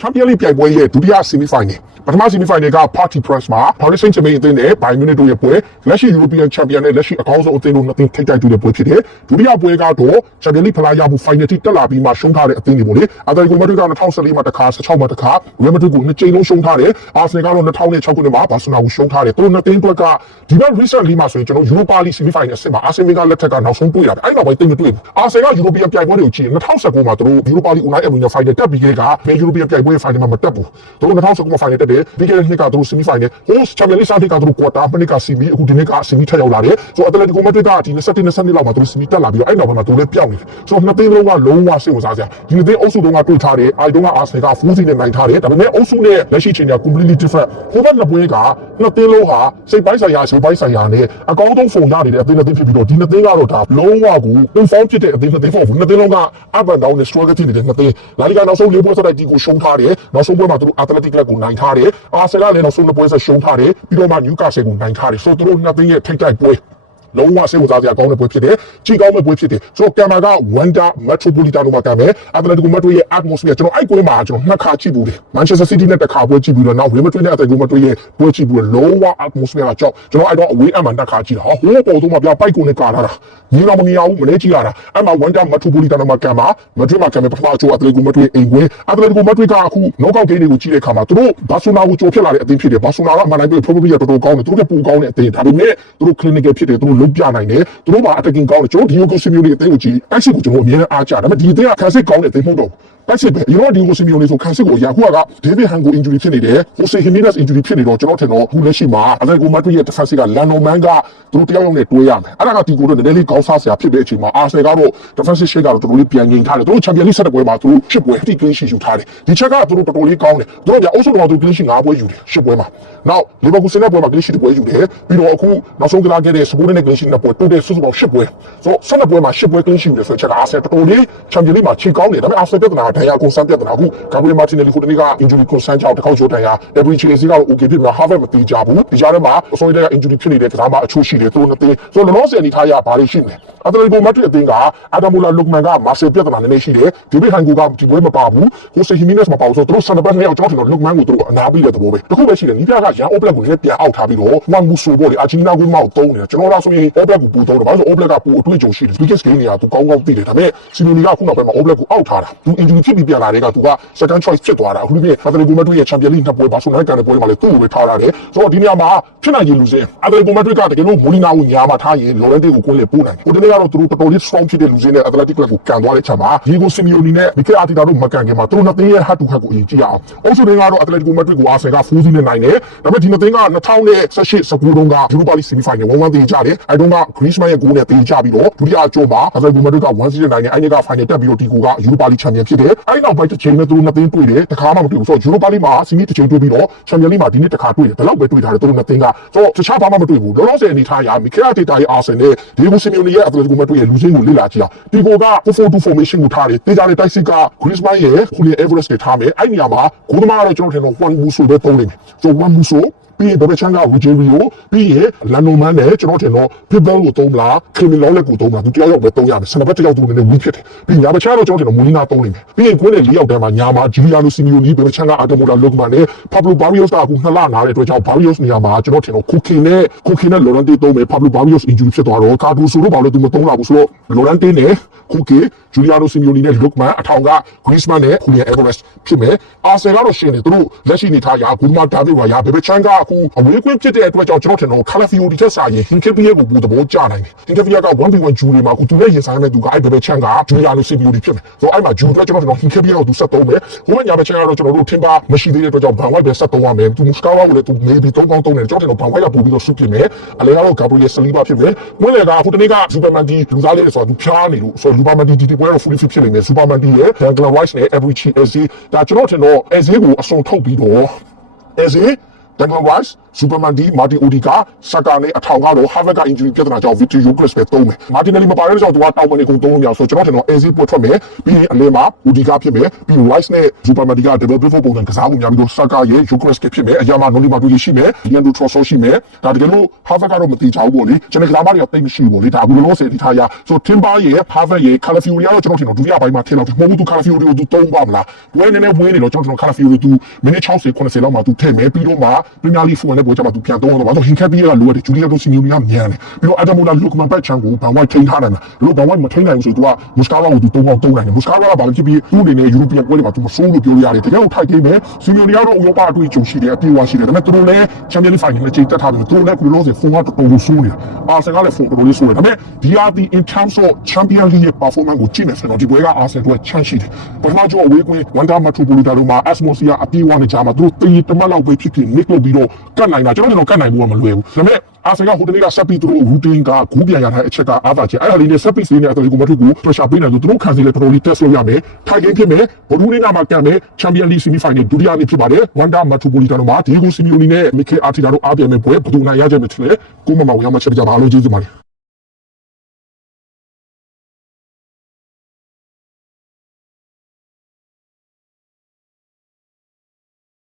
Champions League ပြိုင်ပွဲရဲ့ဒုတိယ semi final ပထမ semi final က Party Press မှာ Paris Saint-Germain အသင်းနဲ့ Bayern Munich တို့ရဲ့ပွဲလက်ရှိ European Champion နဲ့လက်ရှိအကောင်းဆုံးအသင်းတို့နှစ်သင်းထိပ်တိုက်တွေ့တဲ့ပွဲဖြစ်တယ်ဒုတိယပွဲကတော့ Champions League ဖလားရဖို့ final ထိတက်လာပြီးမှရှုံးထားတဲ့အသင်းတွေပေါ့လေ Atletico Madrid က2014မှာတစ်ခါ16မှာတစ်ခါ Real Madrid ကိုနှစ်ကြိမ်လုံးရှုံးထားတယ် Arsenal ကတော့2006ခုနှစ်မှာ Barcelona ကိုရှုံးထားတယ်သူတို့နှစ်သင်းအတွက်ကဒီဘက် recently မှာဆိုရင်ကျွန်တော် Europa League semi final အဆင့်မှာ Arsenal ကလက်ထက်ကနောက်ဆုံးတွေ့ရတယ်အဲ့နောက်ပိုင်းသိမတွေ့ဘူး Arsenal က European ပြိုင်ပွဲတွေကိုကြည့်2019မှာသူတို့ Europa League Unai Emery နဲ့ final တက်ပြီးခဲ့က European ပြိုင်ပွဲ final မှာမတက်ဘူးသူတို့2019မှာ final တက်တယ်ပြီးခဲ့တဲ့နှစ်ကသူတို့ semi final host Champions League ကသူတို့ quarter မနစ်က semi အခုဒီနေ့က semi ထပ်ရောက်လာတယ်ဆို Atletico Madrid ကဒီ20လောက်မှာသူတို့ semi တက်လာပြီးတော့အဲ့နောက်ပိုင်းမှာသူတို့လည်းပြောင်းနေတယ်ဆိုနှစ်သင်းလုံးကလုံးဝစိတ်ဝင်စားစရာဒီနှစ်သင်းအုပ်စုတုန်းကတွေ့ထားတယ်အဲ့တုန်းက Arsenal က full season နဲ့နိုင်ထားတယ်ဒါပေမဲ့အုပ်စုနဲ့လက်ရှိချိန်က completely different ဟိုဘက်နှစ်ပွဲကနှစ်သင်းလုံးဟာစိတ်ပိုင်းဆိုင်ရာစိတ်ပိုင်းဆိုင်ရာနဲ့အကောင်းဆုံးပုံရနေတဲ့အသင်းနှစ်သင်းဖြစ်ပြီးတော့ဒီနှစ်သင်းကတော့ဒါလုံးဝကို inform ဖြစ်တဲ့အသင်းနှစ်သင်းပေါ့ဘူးနှစ်သင်းလုံးက up and down နဲ့ struggle ဖြစ်နေတဲ့နှစ်သင်းလာလီဂါနောက်ဆုံး၄ပွဲဆက်တိုက်ဒီကိုရှုံးထားတယ်နောက်ဆုံးပွဲမှာသူတို့ Athletic Club ကိုနိုင်ထားတယ် Arsenal လည်းနောက်ဆုံးနှစ်ပွဲဆက်ရှုံးထားတယ်ပြီးတော့မှ Newcastle ကိုနိုင်ထားတယ်ဆိုသူတို့နှစ်သင်းရဲ့ထိပ်တိုက်ပွဲလုံးဝစိတ်ဝင်စားစရာကောင်းတဲ့ပွဲဖြစ်တယ်ကြည့်ကောင်းတဲ့ပွဲဖြစ်တယ်ဆိုတော့ကင်မာက Wanda Metropolitano မှာကမ်းမယ် Atletico Madrid ရဲ့ atmosphere ကျွန်တော်အဲ့ကွင်းမှာကျွန်တော်နှစ်ခါကြည့်ဘူးတယ် Manchester City နဲ့တစ်ခါပွဲကြည့်ပြီးတော့နောက် Real Madrid နဲ့ Atletico Madrid ရဲ့ပွဲကြည့်ပြီးတော့လုံးဝ atmosphere ကကြောက်ကျွန်တော်အဲ့တော့ away အမှန်တစ်ခါကြည့်တာဟိုပေါ်တော့မှပြပိုက်ကိုနဲ့ကာလာတာညီတော်မညီအောင်မလဲကြည့်ရတာအဲ့မှာ Wanda Metropolitano မှာကမ်းမှာ Madrid မှာကမ်းမယ်ပထမအချိုး Atletico Madrid အိမ်ကွင်း Atletico Madrid ကအခု knockout game တွေကိုကြည့်တဲ့အခါမှာသူတို့ Barcelona ကိုကြော်ဖြစ်လာတဲ့အသင်းဖြစ်တယ် Barcelona ကအမှန်တိုင်းပြော probably တော်တော်ကောင်းတယ်သူတို့ကပိုကောင်းတဲ့အသင်းဒါပေမဲ့သူတို့ clinical ဖြစ်တယ်သူတို့လုံးပြနိုင်တယ်သူတို့မှာ attacking ကောင်းတယ်ကျွန်တော် Diogo Simeone အသင်းကိုကြည့်တိုက်စစ်ကိုကျွန်တော်အမြဲတမ်းအားကြဒါပေမဲ့ဒီအသင်းကခံစစ်ကောင်းတဲ့အသင်းမဟုတ်တော့တိုက်စစ်ပဲဒီတော့ Diogo Simeone ဆိုခံစစ်ကိုရာခုက David Hango injury ဖြစ်နေတယ် Jose Jimenez injury ဖြစ်နေတော့ကျွန်တော်ထင်တော့ခုလက်ရှိမှာ Atletico Madrid ရဲ့ defense က Lando Man ကသူတို့တယောက်ယောက်နဲ့တွဲရမယ်အဲ့ဒါကဒီကိုတော့နည်းနည်းလေးကောင်းစားစရာဖြစ်တဲ့အချိန်မှာ Arsenal ကတော့ defense shake ကတော့တော်တော်လေးပြန်ငိန်ထားတယ်သူတို့ Champions League ဆက်တဲ့ပွဲမှာသူတို့10ပွဲတိ clean sheet ယူထားတယ်ဒီချက်ကသူတို့တော်တော်လေးကောင်းတယ်သူတို့ကအုပ်စုတော်သူ clean sheet 5ပွဲယူတယ်10ပွဲမှာနောက် Liverpool နဲ့ပွဲမှာ clean sheet 1ပွဲယူတယ်ပြီးတော့အခုနောက်ဆုံးကလာခဲ့တဲ့ Sporting နဲ့ clean sheet 2ပွဲတိုးတဲ့စုစုပေါင်း10ပွဲဆို12ပွဲမှာ10ပွဲ clean sheet ယူတယ်ဆိုတဲ့ချက်က Arsenal တော်တော်လေး Champions League မှာချိန်ကောင်းတယ်ဒါပေမဲ့ Arsenal ပြဿနာကဒဏ်ရာကိုစမ်းပြဿနာအခု Gabriel Martinelli ကိုတနေ့က injury concern ကြောင့်တစ်ခေါက်ချိုးဒဏ်ရာ Every Chelsea ကတော့ okay ဖြစ်ပြီး Harvard မတီးကြဘူးဒီကြားထဲမှာအစိုးရက injury ဖြစ်နေတဲ့ကစားမအချို့ရှိတယ်သူတို့နှစ်သင်းဆိုတော့လောလောဆယ်အနေထားရဘာတွေရှိမလဲ Atletico Madrid အသင်းက Ademola Lookman က Marcel ပြဿနာနည်းနည်းရှိတယ် David Hango ကဒီပွဲမပါဘူး Jose Jimenez မပါဘူးဆိုတော့သူတို့ center back နဲ့ကျွန်တော်ထင်တော့ Lookman ကိုသူတို့အနားပေးတဲ့သဘောပဲတခုပဲရှိတယ်နီးပြကရန် Oblak ကိုလည်းပြန်အောက်ထားပြီးတော့ Juan Musso ပေါ့လေ Argentina ကိုမှတုံးနေတာကျွန်တော်တို့ဆိုရင် Oblak ကိုပူတုံးတယ်ဘာလို့ Oblak ကပူအတွေ့အကြုံရှိတယ် biggest game တွေကသူကောင်းကောင်းသိတယ်ဒါပေမဲ့ Simeone ကခုနောက်ပိုင်းမှာ Oblak ကိုအောက်ထားတာသူ injury ဖြစ်ပြီးပြန်လာတဲ့ကသူက second choice ဖြစ်သွားတာအခုဒီ Atletico Madrid ရဲ့ Champions League နှစ်ပွဲ Barcelona ကန်တဲ့ပွဲတွေမှာလည်းသူ့ကိုပဲထားရတယ်ဆိုတော့ဒီနေရာမှာဖြစ်နိုင်ရည်လူစင် Atletico Madrid ကတကယ်လို့ Molina ကိုညာမှာထားရင် Llorente ကိုကိုယ်လေပို့နိုင်တယ်ဟိုတနေ့ကတော့သူတို့တော်တော်လေး strong ဖြစ်တဲ့လူစင်နဲ့ Atletico Club ကိုကန်သွားတဲ့ချက်မှာ Diego Simeone နဲ့ Mikel Arteta တို့မကန်ခင်မှာသူတို့နှစ်သင်းရဲ့ head to head ကိုအရင်ကြည့်ရအောင်အုပ်စုတွေကတော့ Atletico Madrid ကို Arsenal က full season နဲ့နိုင်တယ်ဒါပေမဲ့ဒီနှစ်သင်းက2018-19တုန်းက Europa League semi final 1-1 တေးကြတယ်အဲတုန်းက Griezmann ရဲ့ဂိုးနဲ့တေးကြပြီးတော့ဒုတိယအကျိုးမှာ Atletico Madrid က1 season နိုင်တယ်အဲဒီက final တက်ပြီးတော့ဒီကိုက Europa League champion ဖြစ်တယ်အဲဒီနောက်ပိုင်းတစ်ချိန်နဲ့သူတို့နှစ်သင်းတွေ့တယ်တခါမှမတွေ့ဘူးဆိုတော့ Europa League မှာ semi တစ်ချိန်တွေ့ပြီးတော့ Champions League မှာဒီနေ့တစ်ခါတွေ့တယ်ဘယ်လောက်ပဲတွေ့ထားတယ်သူတို့နှစ်သင်းကဆိုတော့တခြားဘာမှမတွေ့ဘူးလောလောဆယ်အနေထားရ Mikel Arteta ရဲ့ Arsenal နဲ့ Diego Simeone ရဲ့ Atletico Madrid ရဲ့လူစင်းကိုလေ့လာကြည့်အောင်ဒီကိုက 4-4-2 formation ကိုထားတယ်တေးကြတဲ့တိုက်စစ်က Griezmann ရဲ့ Julian Alvarez တွေထားမယ်အဲ့နေရာမှာဂိုးသမားကတော့ကျွန်တော်ထင်တော့ Juan Musso ပဲသုံးနေမယ်ဆို Juan Mussoပြီးရင်ဘယ်ချမ်းက Ruggiero ပြီးရင် Lando Man နဲ့ကျွန်တော်ထင်တော့ Pitbull ကိုသုံးမလား Criminal ကိုသုံးမလားသူတယောက်ယောက်ပဲသုံးရမယ်စနဘက်တယောက်သူလည်း weak ဖြစ်တယ်ပြီးညာဘချမ်းတော့ကျွန်တော်ထင်တော့ Molina သုံးနေမယ်ပြီးရင်ကွင်းနဲ့၄ယောက်တန်းမှာညာမှာ Giuliano Simeone ဘယ်ချမ်းက Ademola Lookman နဲ့ Pablo Barrios ကအခု2လနားတဲ့အတွက်ကြောင့် Barrios နေရာမှာကျွန်တော်ထင်တော့ Koke နဲ့ Llorente သုံးမယ် Pablo Barrios injury ဖြစ်သွားတော့ Cardoso တို့ဘာလို့သူမသုံးလာဘူးဆိုတော့ Llorente နဲ့ Koke Giuliano Simeone နဲ့ Lookman အထောင်က Griezmann နဲ့ Julian Alvarez ဖြစ်မယ် Arsenal ကတော့ရှင်နေသူတို့လက်ရှိနေထားရာဂိုးသမား David Raya ဘယ်ချမ်းကအခုအဝေးကွင်းဖြစ်တဲ့အတွက်ကြောင့်ကျွန်တော်ထင်တော့ Calafiori ထက်စာရင် Hincapié ကိုပူသဘောကျနိုင်တယ် Hincapié က 1v1 ဂျူရီမှာအခုသူနဲ့ရင်ဆိုင်မဲ့သူကအဲ့ဘယ်ချမ်းက Giuliano Simeone ဖြစ်မယ်ဆိုတော့အဲ့မှာဂျူအတွက်ကျွန်တော်ထင်တော့ Hincapié ကိုသူဆက်သုံးမယ်ဟိုဘက်ညာဘက်ချမ်းကတော့ကျွန်တော်တို့ထင်ပါမရှိသေးတဲ့အတွက်ကြောင့် Van White ပဲဆက်သုံးရမယ်သူ Muscala ကိုလည်းသူ maybe 3 ပေါင်းသုံးတယ်ကျွန်တော်ထင်တော့ Van White ကပို့ပြီးတော့ဆုဖြစ်မယ်အလဲကတော့ Gabriel Saliba ဖြစ်မယ်ဝင်းလေကအခုတနေ့က Superman D လူစားလေးဆိုတော့သူဖြားနေလို့ဆိုတော့ Superman D ဒီပွဲတော့ fully fit ဖြစ်နေမယ် Superman D ရဲ့ Declan Rice နဲ့ Every Chelsea ဒါကျွန်တော်ထင်တော့ Eze ကိုအစုံထုတ်ပြီးတော့ Eze Declan Rice, Superman D, Martin Odegaard, Saka နဲ့အထောင်ကတော့ Harvard က injury ပြဿနာကြောင့် Victor Gyokeres ပဲသုံးမယ်။ Martinelli မပါတဲ့ကြောင့်သူကတောင်းပန်နေကုန်သုံးလို့မရဆိုတော့ကျွန်တော်ထင်တော့ Eze ပွတ်ထွက်မယ်ပြီးရင်အလယ်မှာ Odegaard ဖြစ်မယ်ပြီး Rice နဲ့ Superman D က double pivot ပုံစံကစားမှုများပြီးတော့ Saka ရဲ့ Gyokeres ဖြစ်မယ်အရာမှာ Noni Madueke ရှိမယ် Leandro Trossard ရှိမယ်ဒါတကယ်လို့ Harvard ကတော့မတိချဘူးပေါ့လေကျွန်တော်ကစားမတွေကတိတ်မရှိဘူးပေါ့လေဒါအခုလောဆယ်ဒီထားရဆို Timber ရဲ့ Harvard ရဲ့ Calafiori ကတော့ကျွန်တော်ထင်တော့ဒုတိယပိုင်းမှာထည့်လောက်မဟုတ်ဘူးသူ Calafiori ကိုသူသုံးပါမလားပွဲနည်းနည်းဝင်းနေတော့ကျွန်တော် Calafiori သူမိနစ်60 90လောက်မှသူထည့်မယ်ပြီးတော့မှ Premier League 4နဲ့ပွဲကြမှာသူပြန်သုံးတော့ဘာလို့ Hinkapie ကလိုရတယ် Julian Simeone ကမြန်တယ်ပြီးတော့ Adamola Lookman ဘက်ချန်ကိုဘာမှထိန်းထားနိုင်မှာလို့ဘာမှမထိန်းနိုင်ဘူးဆိုတော့ Muscala ကိုသူသုံးအောင်သုံးနိုင်တယ် Muscala ကဘာလို့ဖြစ်ပြီးသူ့အနေနဲ့ European ပွဲတွေမှာသူမစိုးလို့ပြောလို့ရတယ်တကယ်လို့ထိုက်ကိမယ် Simeone ကတော့ဥရောပအတွေ့အကြုံရှိတယ်အပြေအဝရှိတယ်ဒါပေမဲ့သူတို့လည်း Champions League Final နဲ့ချိန်တက်ထားတယ်သူတို့လည်းအခုလောဆယ် form ကတော်တော်ဆိုးနေတာ Arsenal ကလည်း form တော်တော်လေးဆိုးတယ်ဒါပေမဲ့ DRT in terms of Champions League ရဲ့ performance ကိုကြည့်နေဆိုတော့ဒီပွဲက Arsenal တို့ချမ်းရှိတယ်ပထမကျော်အဝေးကွင်း Wanda Metropolitano တို့မှာ Atmosphere အပြေအဝနဲ့ကြာမှာသူတို့တေးတမတ်လောက်ပဲဖြစ်ဖြစ် nick လုပ်ပြီးတော့ကတ်နိုင်တာကျွန်တော်ကတ်နိုင်ဘူးကမလွယ်ဘူးဒါပေမဲ့အာဆင်ကဟိုတနေ့ကဆက်ပြီးသူတို့ routine ကဂူးပြန်ရတဲ့အချက်ကအားသာချက်အဲ့ဒါလေးနဲ့ဆက်ပြီးစီးနေတဲ့အတော်ကိုမထုတ်ဘူး pressure ပေးနေတယ်သူတို့ခံစီလေတော်တော်လေး test လုပ်ရမယ်ထိုင်ကင်းဖြစ်မယ်ဘလူးနေ့မှာကန်မယ် Champions League semi final ဒုတိယနေ့ဖြစ်ပါတယ် Wanda Metropolitano မှာ Diego Simeone နဲ့ Mikel Arteta တို့အားပြိုင်မဲ့ပွဲဘယ်သူနိုင်ရကြမယ်လဲကိုမမဝေရမှာချက်ပြကြပါလို့ကျေးဇူးပါတယ်